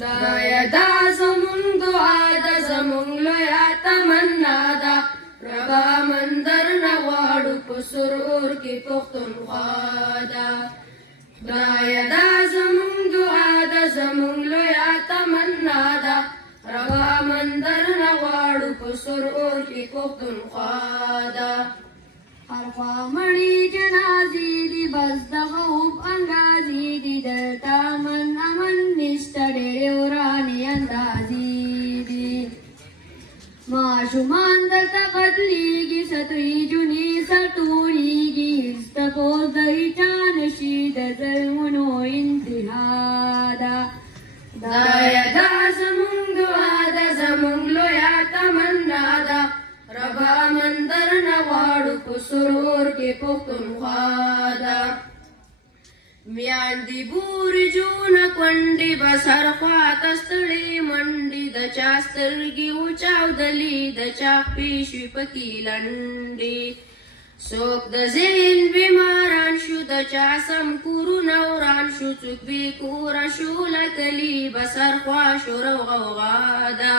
دایا دا زمون دعا دا زمون لویا تمنا دا ربا مندر نغواړو په سرور کې پښتونخوا دا دایا دا زمون دعا دا زمون لویا تمنا دا ربا مندر نغواړو په سرور کې پښتونخوا دا هر خوا مړی جنازې دي بس د خوب انګازې دي دلته امن امن نشته ډېرې ورانې اندازې دي ماشومان دلته قتلېږي سترې جونې سرتورېږي هېڅ تپوس د هېچا نشي د ظلمونو انتها ده دایا دا زمون دعا دا زمون لویا تمنا دا ربا مندر نغواړو په سرور کې پښتونخوا دا میاندې بورې جونه کونډې بس هر خواته ستړې منډې د چا سترګې وچاودلې د چا پېښې پکې لنډې څوک د ذهن بیماران شو د چا سم کورونه وران شو څوک بې کوره شو لکلي بس هر خوا شور او غوغا ده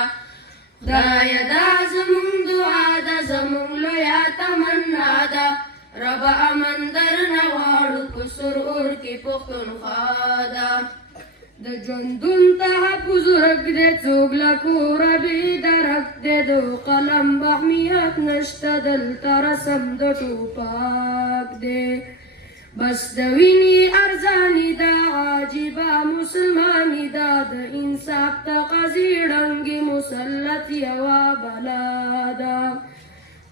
دایا دا زمون دعا دا زمون لویا تمنا دا ربا مندر نغواړو په سرور کې پښتونخوا دا د ژوندون تحفظ ورک دی څوک له کوره بېدرک دی د قلم اهمیت نشته دلته رسم د ټوپک دی بس د وینې ارزاني دا عجیبه مسلماني دا د انصاف تقاضې ړنګې مسلط یوه بلا ده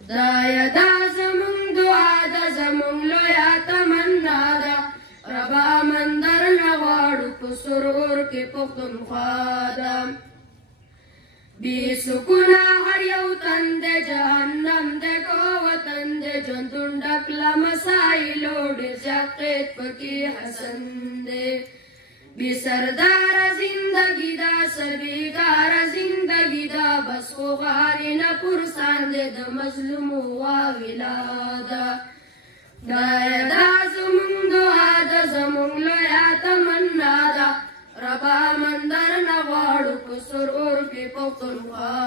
دایا دا زمون دعا دا زمون لویا تمنا دا ربا مندر نغواړو په سرور کې پښتونخوا ده بې سکونه هر یو تن دی جهنم دی که وطن دی ژوندون ډک له مسایلو ډېر زیات قید پکې حسن دی بې سرداره زندګي دا سربېګاره زندګي دا بس خو غارې نه پرسان دی د مظلومو واویلا ده دایا دا زمون دعا دا زمون لویا تمنا دا ربا مندر نغواړو په سرور کې پښتونخوا